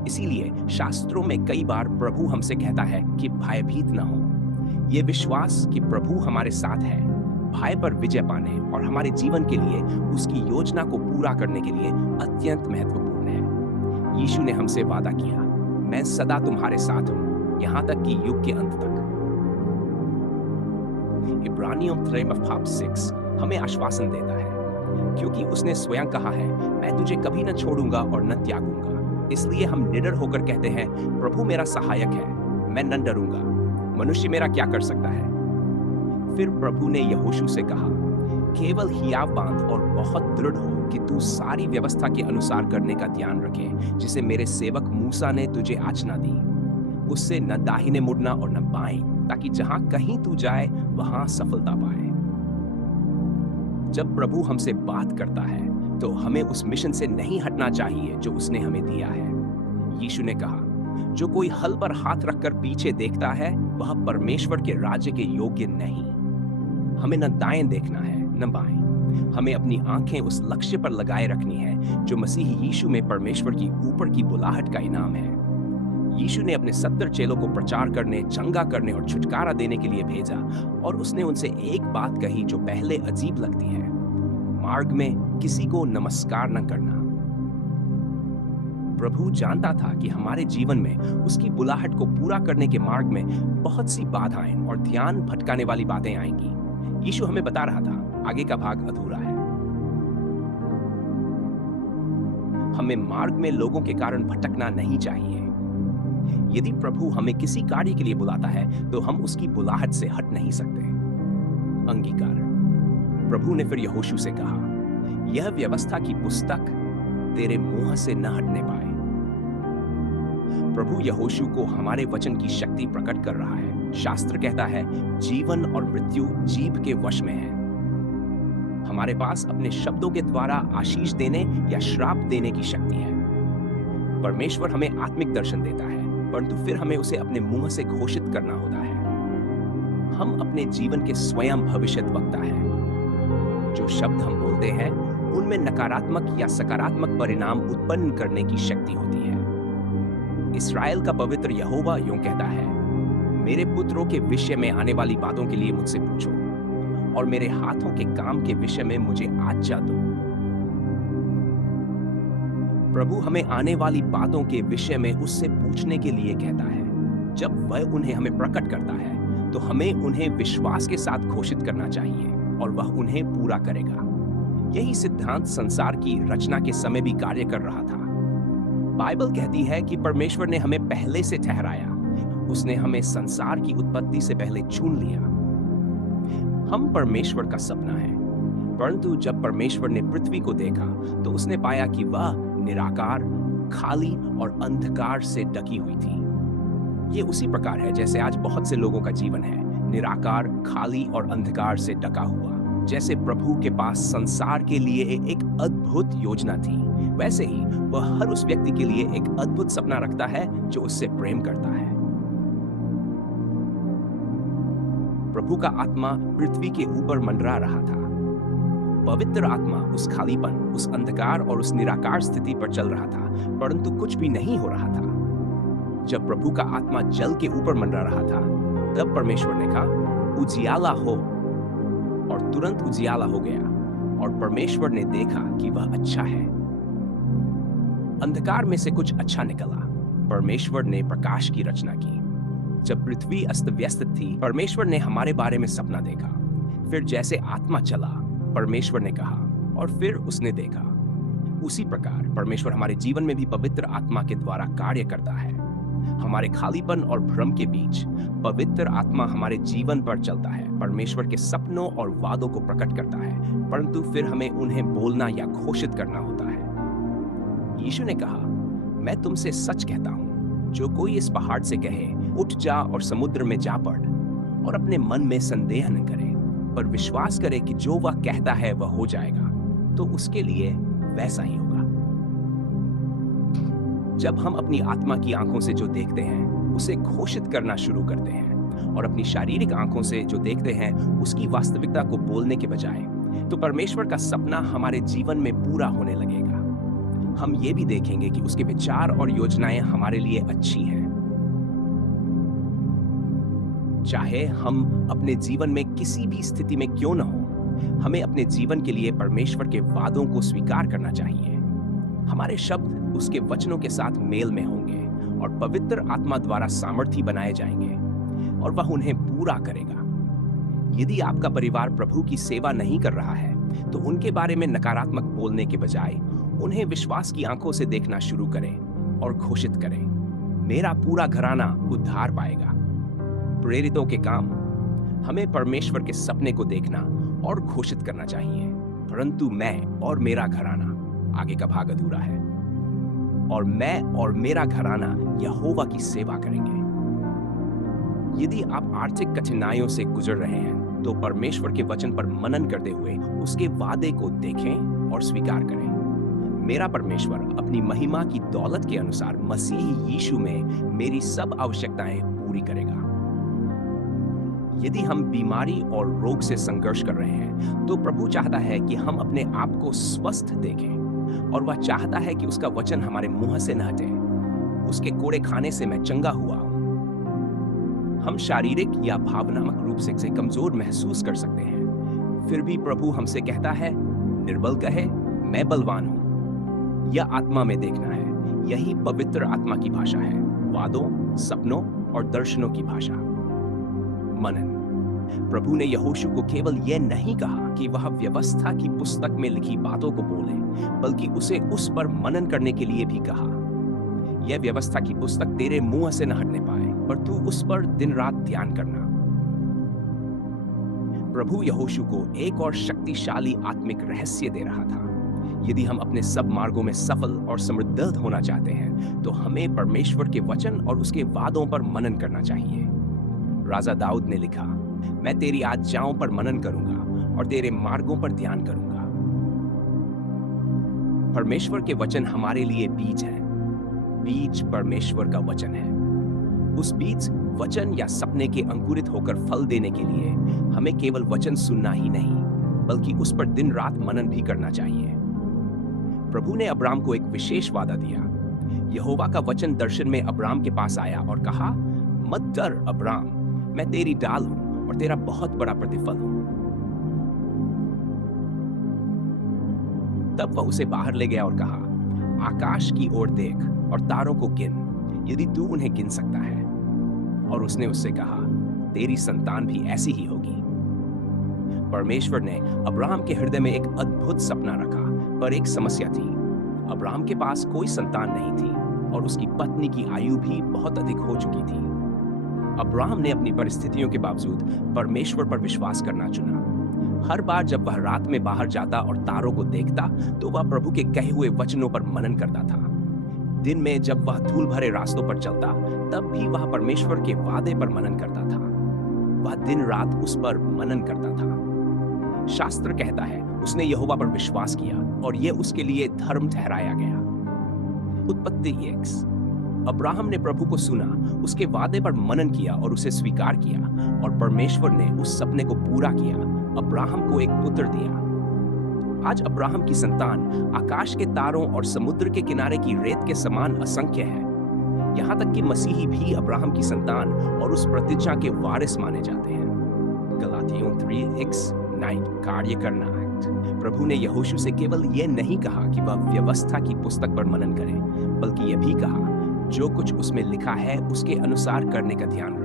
इसीलिए शास्त्रों में कई बार प्रभु हमसे कहता है कि भयभीत न हो। ये विश्वास कि प्रभु हमारे साथ है, भय पर विजय पाने और हमारे जीवन के लिए उसकी योजना को पूरा करने के लिए अत्यंत महत्वपूर्ण है। यीशु ने हमसे वादा किया, मैं सदा तुम्हारे साथ हूं, यहां तक कि युग के अंत तक। इब्रानियों 3:6 हमें आश्वासन देता है, क्योंकि उसने स्वयं कहा है, मैं तुझे कभी न छोड़ूंगा और न त्यागूंगा। इसलिए हम निडर होकर कहते हैं, प्रभु मेरा सहायक है, मैं न डरूंगा, मनुष्य मेरा क्या कर सकता है। फिर प्रभु ने यहोशू से कहा, केवल हियाव बांध और बहुत दृढ़ हो कि तू सारी व्यवस्था के अनुसार करने का ध्यान रखे जिसे मेरे सेवक मूसा ने तुझे आज्ञा दी। उससे न दाहिने मुड़ना और न बाएं, ताकि जहां कहीं तू जाए वहां सफलता पाए। जब प्रभु हमसे बात करता है तो हमें उस मिशन से नहीं हटना चाहिए जो उसने हमें दिया है। यीशु ने कहा, जो कोई हल पर हाथ रखकर पीछे देखता है वह परमेश्वर के राज्य के योग्य नहीं। हमें न दाएं देखना है न बाएं। हमें अपनी आंखें उस लक्ष्य पर लगाए रखनी है जो मसीह यीशु में परमेश्वर की ऊपर की बुलाहट का इनाम है। यीशु ने अपने 70 चेलों को प्रचार करने, चंगा करने और छुटकारा देने के लिए भेजा, और उसने उनसे एक बात कही जो पहले अजीब लगती है: मार्ग में किसी को नमस्कार न करना। प्रभु जानता था कि हमारे जीवन में उसकी बुलाहट को पूरा करने के मार्ग में बहुत सी बाधाएं और ध्यान भटकाने वाली बातें आएंगी। यीशु हमें बता रहा था, आगे का भाग अधूरा है। हमें मार्ग में लोगों के कारण भटकना नहीं चाहिए। यदि प्रभु हमें किसी कार्य के लिए बुलाता है तो हम उसकी बुलाहट से हट नहीं सकते। अंगीकार। प्रभु ने फिर यहोशू से कहा, यह व्यवस्था की पुस्तक तेरे मुंह से न हटने पाए। प्रभु यहोशू को हमारे वचन की शक्ति प्रकट कर रहा है। शास्त्र कहता है, जीवन और मृत्यु जीभ के वश में है। हमारे पास अपने शब्दों के द्वारा आशीष देने या श्राप देने की शक्ति है। परमेश्वर हमें आत्मिक दर्शन देता है, परंतु फिर हमें उसे अपने मुंह से घोषित करना होता है। हम अपने जीवन के स्वयं भविष्यद्वक्ता हैं। जो शब्द हम बोलते हैं उनमें नकारात्मक या सकारात्मक परिणाम उत्पन्न करने की शक्ति होती है। इस्राएल का पवित्र यहोवा यूं कहता है, मेरे पुत्रों के विषय में आने वाली बातों के लिए मुझसे पूछो, और मेरे हाथों के काम के विषय में मुझे आज्ञा दो। प्रभु हमें आने वाली बातों के विषय में उससे पूछने के लिए कहता है। जब वह उन्हें हमें प्रकट करता है तो हमें उन्हें विश्वास के साथ घोषित करना चाहिए, और वह उन्हें पूरा करेगा। यही सिद्धांत संसार की रचना के समय भी कार्य कर रहा था। बाइबल कहती है कि परमेश्वर ने हमें पहले से ठहराया। उसने हमें संसार की उत्पत्ति से पहले चुन लिया। हम परमेश्वर का सपना है, परंतु जब परमेश्वर ने पृथ्वी को देखा तो उसने पाया कि वह निराकार, खाली और अंधकार से ढकी हुई थी। ये उसी प्रकार है जैसे आज बहुत से लोगों का जीवन है, निराकार, खाली और अंधकार से ढका हुआ। जैसे प्रभु के पास संसार के लिए एक अद्भुत योजना थी, वैसे ही वह हर उस व्यक्ति के लिए एक अद्भुत सपना रखता है जो उससे प्रेम करता है। प्रभु का आत्मा पृथ्वी के ऊपर मंडरा रहा था। पवित्र आत्मा उस खालीपन, उस अंधकार और उस निराकार स्थिति पर चल रहा था, परंतु कुछ भी नहीं हो रहा था। जब प्रभु का आत्मा जल के ऊपर मंडरा रहा था, तब परमेश्वर ने कहा, उजियाला हो, और तुरंत उजियाला हो गया, और परमेश्वर ने देखा कि वह अच्छा है। अंधकार में से कुछ अच्छा निकला। परमेश्वर ने प्रकाश की रचना की। जब पृथ्वी अस्त व्यस्त थी, परमेश्वर ने हमारे बारे में सपना देखा। फिर जैसे आत्मा चला, परमेश्वर ने कहा, और फिर उसने देखा। उसी प्रकार परमेश्वर हमारे जीवन में भी पवित्र आत्मा के द्वारा कार्य करता है। हमारे खालीपन और भ्रम के बीच पवित्र आत्मा हमारे जीवन पर चलता है, परमेश्वर के सपनों और वादों को प्रकट करता है, परंतु फिर हमें उन्हें बोलना या घोषित करना होता है। यीशु ने कहा, मैं तुमसे सच कहता हूं, जो कोई इस पहाड़ से कहे, उठ जा और समुद्र में जा पड़, और अपने मन में संदेह न करे, पर विश्वास करे कि जो वह कहता है वह हो जाएगा, तो उसके लिए वैसा ही होगा। जब हम अपनी आत्मा की आंखों से जो देखते हैं उसे घोषित करना शुरू करते हैं, और अपनी शारीरिक आंखों से जो देखते हैं उसकी वास्तविकता को बोलने के बजाय, तो परमेश्वर का सपना हमारे जीवन में पूरा होने लगेगा। हम ये भी देखेंगे कि उसके विचार और योजनाएं हमारे लिए अच्छी हैं। चाहे हम अपने जीवन में किसी भी स्थिति में क्यों न हो, हमें अपने जीवन के लिए परमेश्वर के वादों को स्वीकार करना चाहिए। हमारे शब्द उसके वचनों के साथ मेल में होंगे, और पवित्र आत्मा द्वारा सामर्थी बनाए जाएंगे, और वह उन्हें पूरा करेगा। यदि आपका परिवार प्रभु की सेवा नहीं कर रहा है, तो उनके बारे में नकारात्मक बोलने के बजाय उन्हें विश्वास की आंखों से देखना शुरू करें और घोषित करें, मेरा पूरा घराना उद्धार पाएगा। प्रेरितों के काम। हमें परमेश्वर के सपने को देखना और घोषित करना चाहिए, परंतु मैं और मेरा घराना, आगे का भाग अधूरा है, और मैं और मेरा घराना यहोवा की सेवा करेंगे। यदि आप आर्थिक कठिनाइयों से गुजर रहे हैं, तो परमेश्वर के वचन पर मनन करते हुए उसके वादे को देखें और स्वीकार करें। मेरा परमेश्वर अपनी महिमा की दौलत के अनुसार मसीह यीशु में मेरी सब आवश्यकताएं पूरी करेगा। यदि हम बीमारी और रोग से संघर्ष कर रहे हैं, तो प्रभु चाहता है कि हम अपने आप को स्वस्थ देखें और वह चाहता है कि उसका वचन हमारे मुंह से न हटे। उसके कोड़े खाने से मैं चंगा हुआ हूं। हम शारीरिक या भावनात्मक रूप से कमजोर महसूस कर सकते हैं, फिर भी प्रभु हमसे कहता है, निर्बल कहे मैं बलवान हूं। यह आत्मा में देखना है। यही पवित्र आत्मा की भाषा है, वादों, सपनों और दर्शनों की भाषा। मनन। प्रभु ने यहोशू को केवल यह नहीं कहा कि वह व्यवस्था की पुस्तक में लिखी बातों को बोले, बल्कि उसे उस पर मनन करने के लिए भी कहा। यह व्यवस्था की पुस्तक तेरे मुंह से न हटने पाए, पर तू उस पर दिन रात ध्यान करना। प्रभु यहोशू को एक और शक्तिशाली आत्मिक रहस्य दे रहा था। यदि हम अपने सब मार्गों में सफल और समृद्ध होना चाहते हैं, तो हमें परमेश्वर के वचन और उसके वादों पर मनन करना चाहिए। राजा दाऊद ने लिखा, मैं तेरी आज्ञाओं पर मनन करूंगा और तेरे मार्गों पर ध्यान करूंगा। परमेश्वर के वचन हमारे लिए बीज है। बीज परमेश्वर का वचन है। उस बीज वचन या सपने के अंकुरित होकर फल देने के लिए हमें केवल वचन सुनना ही नहीं, बल्कि उस पर दिन रात मनन भी करना चाहिए। प्रभु ने अब्राम को एक विशेष वादा दिया। यहोवा का वचन दर्शन में अब्राम के पास आया और कहा, मत डर अब्राम, मैं तेरी ढाल हूं और तेरा बहुत बड़ा प्रतिफल हूं। तब वह उसे बाहर ले गया और कहा, आकाश की ओर देख और तारों को गिन, यदि तू उन्हें गिन सकता है। और उसने उससे कहा, तेरी संतान भी ऐसी ही होगी। परमेश्वर ने अब्राहम के हृदय में एक अद्भुत सपना रखा, पर एक समस्या थी। अब्राहम के पास कोई संतान नहीं थी और उसकी पत्नी की आयु भी बहुत अधिक हो चुकी थी। अब्राहम ने अपनी परिस्थितियों के बावजूद परमेश्वर पर विश्वास करना चुना। हर बार जब वह रात में बाहर जाता और तारों को देखता, तो वह प्रभु के कहे हुए वचनों पर मनन करता था। दिन में जब वह धूल भरे रास्तों पर चलता, तब भी वह परमेश्वर के वादे पर मनन करता था। वह दिन रात उस पर मनन करता था। शास्त्र कहता है, उसने यहोवा पर विश्वास किया और यह उसके लिए धर्म ठहराया गया। उत्पत्ति 1। अब्राहम ने प्रभु को सुना, उसके वादे पर मनन किया और उसे स्वीकार किया, और परमेश्वर ने उस सपने को पूरा किया। अब्राहम को एक पुत्र दिया। आज अब्राहम की संतान आकाश के तारों और समुद्र के किनारे की रेत के समान असंख्य है। यहाँ तक कि मसीही भी अब्राहम की संतान और उस प्रतिज्ञा के वारिस माने जाते हैं। गलातियों 3:9 कार्य करना। प्रभु ने यहोशू से केवल यह नहीं कहा कि वह व्यवस्था की पुस्तक पर मनन करे, बल्कि यह भी कहा, जो कुछ उसमें लिखा है उसके अनुसार करने का ध्यान रख।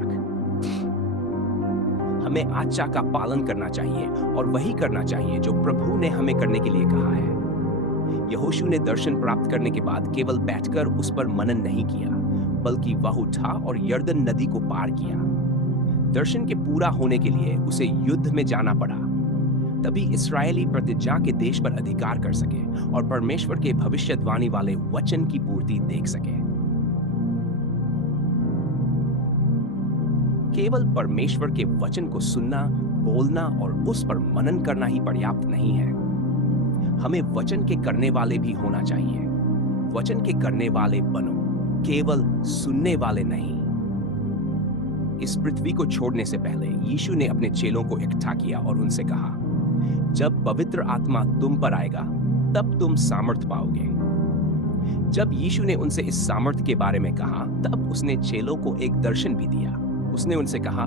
हमें आज्ञा का पालन करना चाहिए और वही करना चाहिए जो प्रभु ने हमें करने के लिए कहा है। यहोशू ने दर्शन प्राप्त करने के बाद केवल बैठकर उस पर मनन नहीं किया, बल्कि वह उठा और यर्दन नदी को पार किया। दर्शन के पूरा होने के लिए उसे युद्ध में जाना पड़ा, तभी इस्राएली प्रतिज्ञा के देश पर अधिकार कर सके और परमेश्वर के भविष्यवाणी वाले वचन की पूर्ति देख सके। केवल परमेश्वर के वचन को सुनना, बोलना और उस पर मनन करना ही पर्याप्त नहीं है। हमें वचन के करने वाले भी होना चाहिए। वचन के करने वाले बनो, केवल सुनने वाले नहीं। इस पृथ्वी को छोड़ने से पहले यीशु ने अपने चेलों को इकट्ठा किया और उनसे कहा, जब पवित्र आत्मा तुम पर आएगा, तब तुम सामर्थ पाओगे। जब यीशु ने उनसे इस सामर्थ के बारे में कहा, तब उसने चेलों को एक दर्शन भी दिया। उसने उनसे कहा,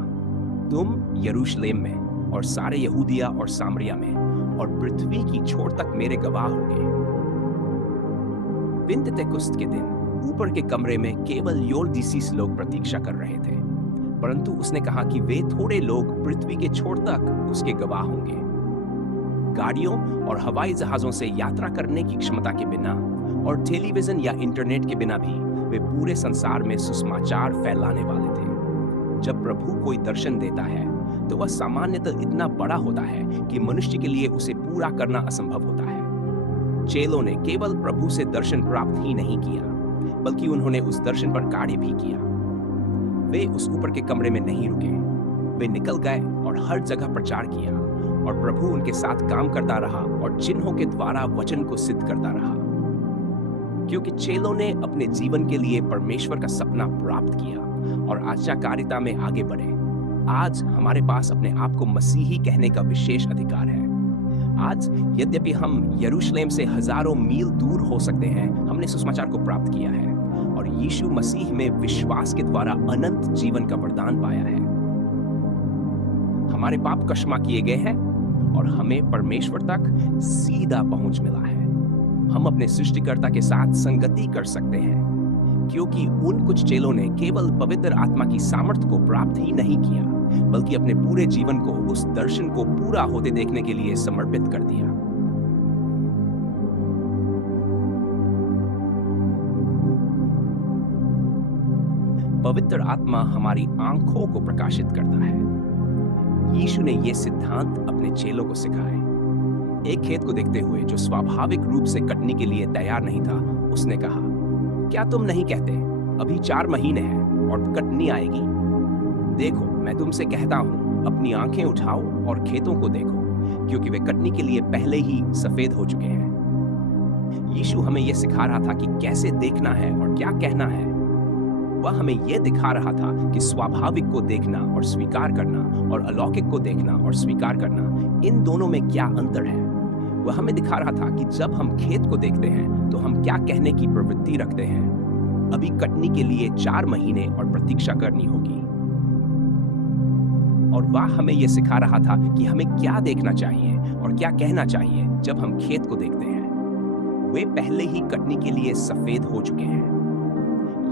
तुम यरूशलेम में और सारे यहूदिया और सामरिया में और पृथ्वी की छोर तक मेरे गवाह होंगे। पिंतेकुस्त के दिन ऊपर के कमरे में केवल योरदीसीस लोग प्रतीक्षा कर रहे थे, परंतु उसने कहा कि वे थोड़े लोग पृथ्वी के छोर तक उसके गवाह होंगे। गाड़ियों और हवाई जहाजों से यात्रा करने की क्षमता के बिना और टेलीविजन या इंटरनेट के बिना भी वे पूरे संसार में सुसमाचार फैलाने वाले थे। जब प्रभु कोई दर्शन देता है, तो वह सामान्यतः इतना बड़ा होता है कि मनुष्य के लिए उसे पूरा करना असंभव होता है। चेलों ने केवल प्रभु से दर्शन प्राप्त ही नहीं किया, बल्कि उन्होंने उस दर्शन पर कार्य भी किया। वे उस ऊपर के कमरे में नहीं रुके, वे निकल गए और हर जगह प्रचार किया, और प्रभु उनके साथ काम करता रहा और चिन्हों के द्वारा वचन को सिद्ध करता रहा। क्योंकि चेलों ने अपने जीवन के लिए परमेश्वर का सपना प्राप्त किया और आज्ञाकारिता में आगे बढ़े, आज हमारे पास अपने आप को मसीही कहने का विशेष अधिकार है। आज यद्यपि हम यरूशलेम से हजारों मील दूर हो सकते हैं, हमने सुसमाचार को प्राप्त किया है और यीशु मसीह में विश्वास के द्वारा अनंत जीवन का वरदान पाया है। हमारे पाप क्षमा किए गए हैं और हमें परमेश्वर तक सीधा पहुंच मिला है। हम अपने सृष्टिकर्ता के साथ संगति कर सकते हैं, क्योंकि उन कुछ चेलों ने केवल पवित्र आत्मा की सामर्थ्य को प्राप्त ही नहीं किया, बल्कि अपने पूरे जीवन को उस दर्शन को पूरा होते देखने के लिए समर्पित कर दिया। पवित्र आत्मा हमारी आंखों को प्रकाशित करता है। यीशु ने यह सिद्धांत अपने चेलों को सिखाए। एक खेत को देखते हुए जो स्वाभाविक रूप से कटने के लिए तैयार नहीं था, उसने कहा, क्या तुम नहीं कहते अभी 4 महीने हैं और कटनी आएगी? देखो, मैं तुमसे कहता हूं, अपनी आंखें उठाओ और खेतों को देखो, क्योंकि वे कटनी के लिए पहले ही सफेद हो चुके हैं। यीशु हमें यह सिखा रहा था कि कैसे देखना है और क्या कहना है। वह हमें यह दिखा रहा था कि स्वाभाविक को देखना और स्वीकार करना और अलौकिक को देखना और स्वीकार करना, इन दोनों में क्या अंतर है। वह हमें दिखा रहा था कि जब हम खेत को देखते हैं तो हम क्या कहने की प्रवृत्ति रखते हैं। अभी कटनी के लिए 4 महीने और प्रतीक्षा करनी होगी। और वह हमें यह सिखा रहा था कि हमें क्या देखना चाहिए और क्या कहना चाहिए जब हम खेत को देखते हैं। वे पहले ही कटनी के लिए सफेद हो चुके हैं।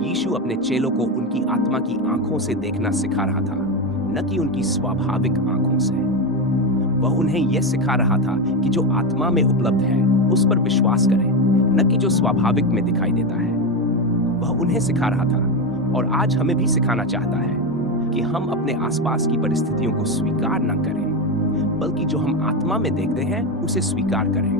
यीशु अपने चेलों को उनकी आत्मा की आंखों से देखना सिखा रहा था, न कि उनकी स्वाभाविक आंखों से। वह उन्हें यह सिखा रहा था कि जो आत्मा में उपलब्ध है उस पर विश्वास करें, न कि जो स्वाभाविक में दिखाई देता है। वह उन्हें सिखा रहा था और आज हमें भी सिखाना चाहता है कि हम अपने आसपास की परिस्थितियों को स्वीकार न करें, बल्कि जो हम आत्मा में देखते हैं उसे स्वीकार करें।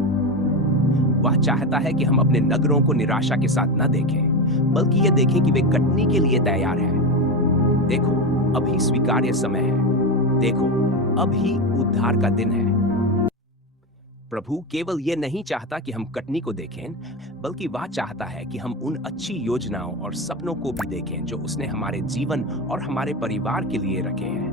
वह चाहता है कि हम अपने नगरों को निराशा के साथ न देखें, बल्कि यह देखें कि वे कटनी के लिए तैयार हैं। देखो, अभी स्वीकार्य समय है। देखो, अभी उद्धार का दिन है। प्रभु केवल यह नहीं चाहता कि हम कटनी को देखें, बल्कि वह चाहता है कि हम उन अच्छी योजनाओं और सपनों को भी देखें जो उसने हमारे जीवन और हमारे परिवार के लिए रखे हैं।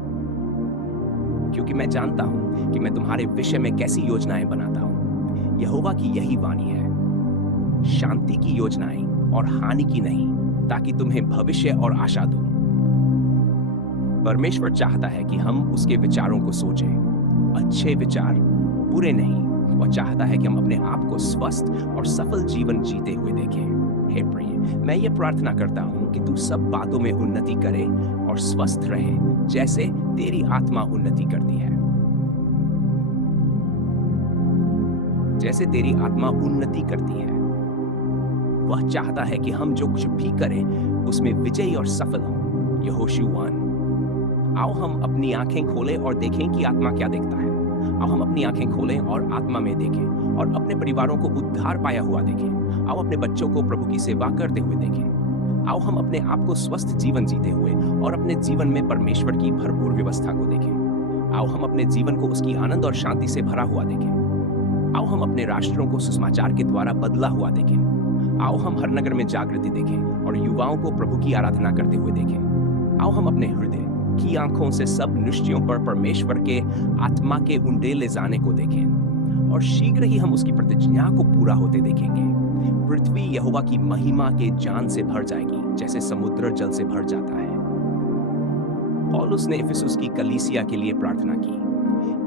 क्योंकि मैं जानता हूं कि मैं तुम्हारे विषय में कैसी योजनाएं बनाता हूं। यहोवा की यही वाणी है, शांति की योजनाएं और हानि की नहीं, ताकि तुम्हें भविष्य और आशा दूं। परमेश्वर चाहता है कि हम उसके विचारों को सोचें, अच्छे विचार, बुरे नहीं। वह चाहता है कि हम अपने आप को स्वस्थ और सफल जीवन जीते हुए देखें। हे प्रिय, मैं ये प्रार्थना करता हूं कि तू सब बातों में उन्नति करे और स्वस्थ रहे, जैसे तेरी आत्मा उन्नति करती है। जैसे तेरी आत्मा उन्नति करती है। वह चाहता है कि हम जो कुछ भी करें उसमें विजयी और सफल हों। यहोशू 1। आओ हम अपनी आंखें खोलें और देखें कि आत्मा क्या देखता है। आओ हम अपनी आंखें खोलें और आत्मा में देखें और अपने परिवारों को उद्धार पाया हुआ देखें। आओ अपने बच्चों को प्रभु की सेवा करते हुए देखें। आओ हम अपने आप को स्वस्थ जीवन जीते हुए और अपने जीवन में परमेश्वर की भरपूर व्यवस्था को देखें। आओ हम अपने जीवन को उसकी आनंद और शांति से भरा हुआ देखें। आओ हम अपने राष्ट्रों को सुसमाचार के द्वारा बदला हुआ देखें। आओ हम हर नगर में जागृति देखें और युवाओं को प्रभु की आराधना करते हुए देखें। आओ हम अपने हृदय की आंखों से सब निश्चयों पर परमेश्वर के आत्मा के उंडे ले जाने को देखें और शीघ्र ही हम उसकी प्रतिज्ञा को पूरा होते देखेंगे। पृथ्वी यहोवा की महिमा के जान से भर जाएगी, जैसे समुद्र जल से भर जाता है। पौलुस ने इफिसुस की कलीसिया के लिए प्रार्थना की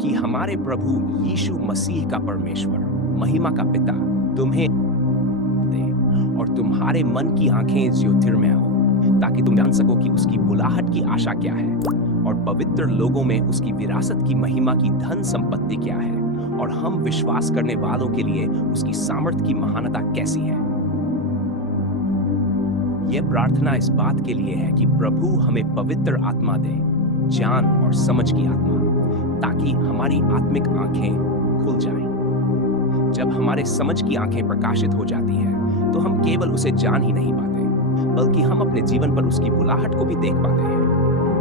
कि हमारे प्रभु यीशु मसीह का परमेश्वर, महिमा का पिता, तुम्हें दे और तुम्हारे मन की आंखें ज्योतिर्मय हो, ताकि तुम जान सको कि उसकी बुलाहट की आशा क्या है और पवित्र लोगों में उसकी विरासत की महिमा की धन संपत्ति क्या है, और हम विश्वास करने वालों के लिए उसकी सामर्थ की महानता कैसी है। यह प्रार्थना इस बात के लिए है कि प्रभु हमें पवित्र आत्मा दे, ज्ञान और समझ की आत्मा, ताकि हमारी आत्मिक आंखें खुल जाएं। जब हमारे समझ की आंखें प्रकाशित हो जाती हैं, तो हम केवल उसे जान ही नहीं पाते, बल्कि हम अपने जीवन पर उसकी बुलाहट को भी देख पाते हैं।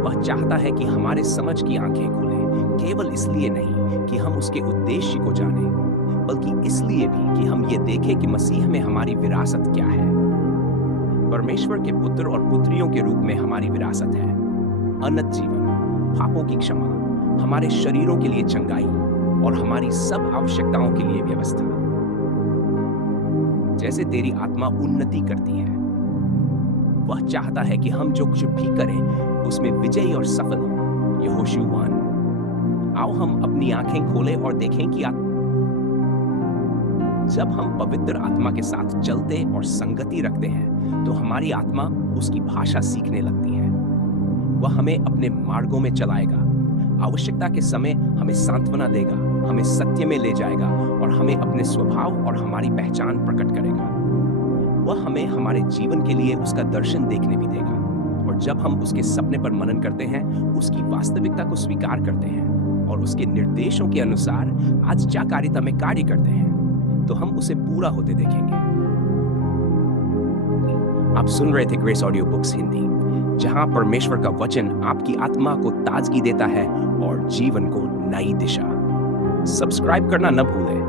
वह चाहता है कि हमारे समझ की आंखें खुलें, केवल इसलिए नहीं कि हम उसके उद्देश्य को जानें, बल्कि इसलिए भी कि हम ये देखें कि मसीह में हमारी विरासत क्या है। परमेश्वर के पुत्र और पुत्रियों के रूप में हमारी विरासत है अनंत जीवन, पापों की क्षमा, हमारे शरीरों के लिए चंगाई और हमारी सब आवश्यकताओं के लिए व्यवस्था। जैसे तेरी आत्मा उन्नति करती है, वह चाहता है कि हम जो कुछ भी करें उसमें विजयी और सफल हों। यहोशू 1। आओ हम अपनी आंखें खोलें और देखें कि जब हम पवित्र आत्मा के साथ चलते और संगति रखते हैं तो हमारी आत्मा उसकी भाषा सीखने लगती है। वह हमें अपने मार्गों में चलाएगा, आवश्यकता के समय हमें सांत्वना देगा, हमें सत्य में ले जाएगा और हमें अपने स्वभाव और हमारी पहचान प्रकट करेगा। वह हमें हमारे जीवन के लिए उसका दर्शन देखने भी देगा, और जब हम उसके सपने पर मनन करते हैं, उसकी वास्तविकता को स्वीकार करते हैं और उसके निर्देशों के अनुसार आज्ञाकारिता में कार्य करते हैं, तो हम उसे पूरा होते देखेंगे। आप सुन रहे थे ग्रेस ऑडियो बुक्स हिंदी, जहां परमेश्वर का वचन आपकी आत्मा को ताजगी देता है और जीवन को नई दिशा। सब्सक्राइब करना न भूलें,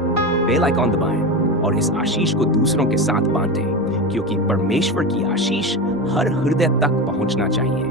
बेल आइकॉन दबाएं और इस आशीष को दूसरों के साथ बांटें, क्योंकि परमेश्वर की आशीष हर हृदय तक पहुंचना चाहिए।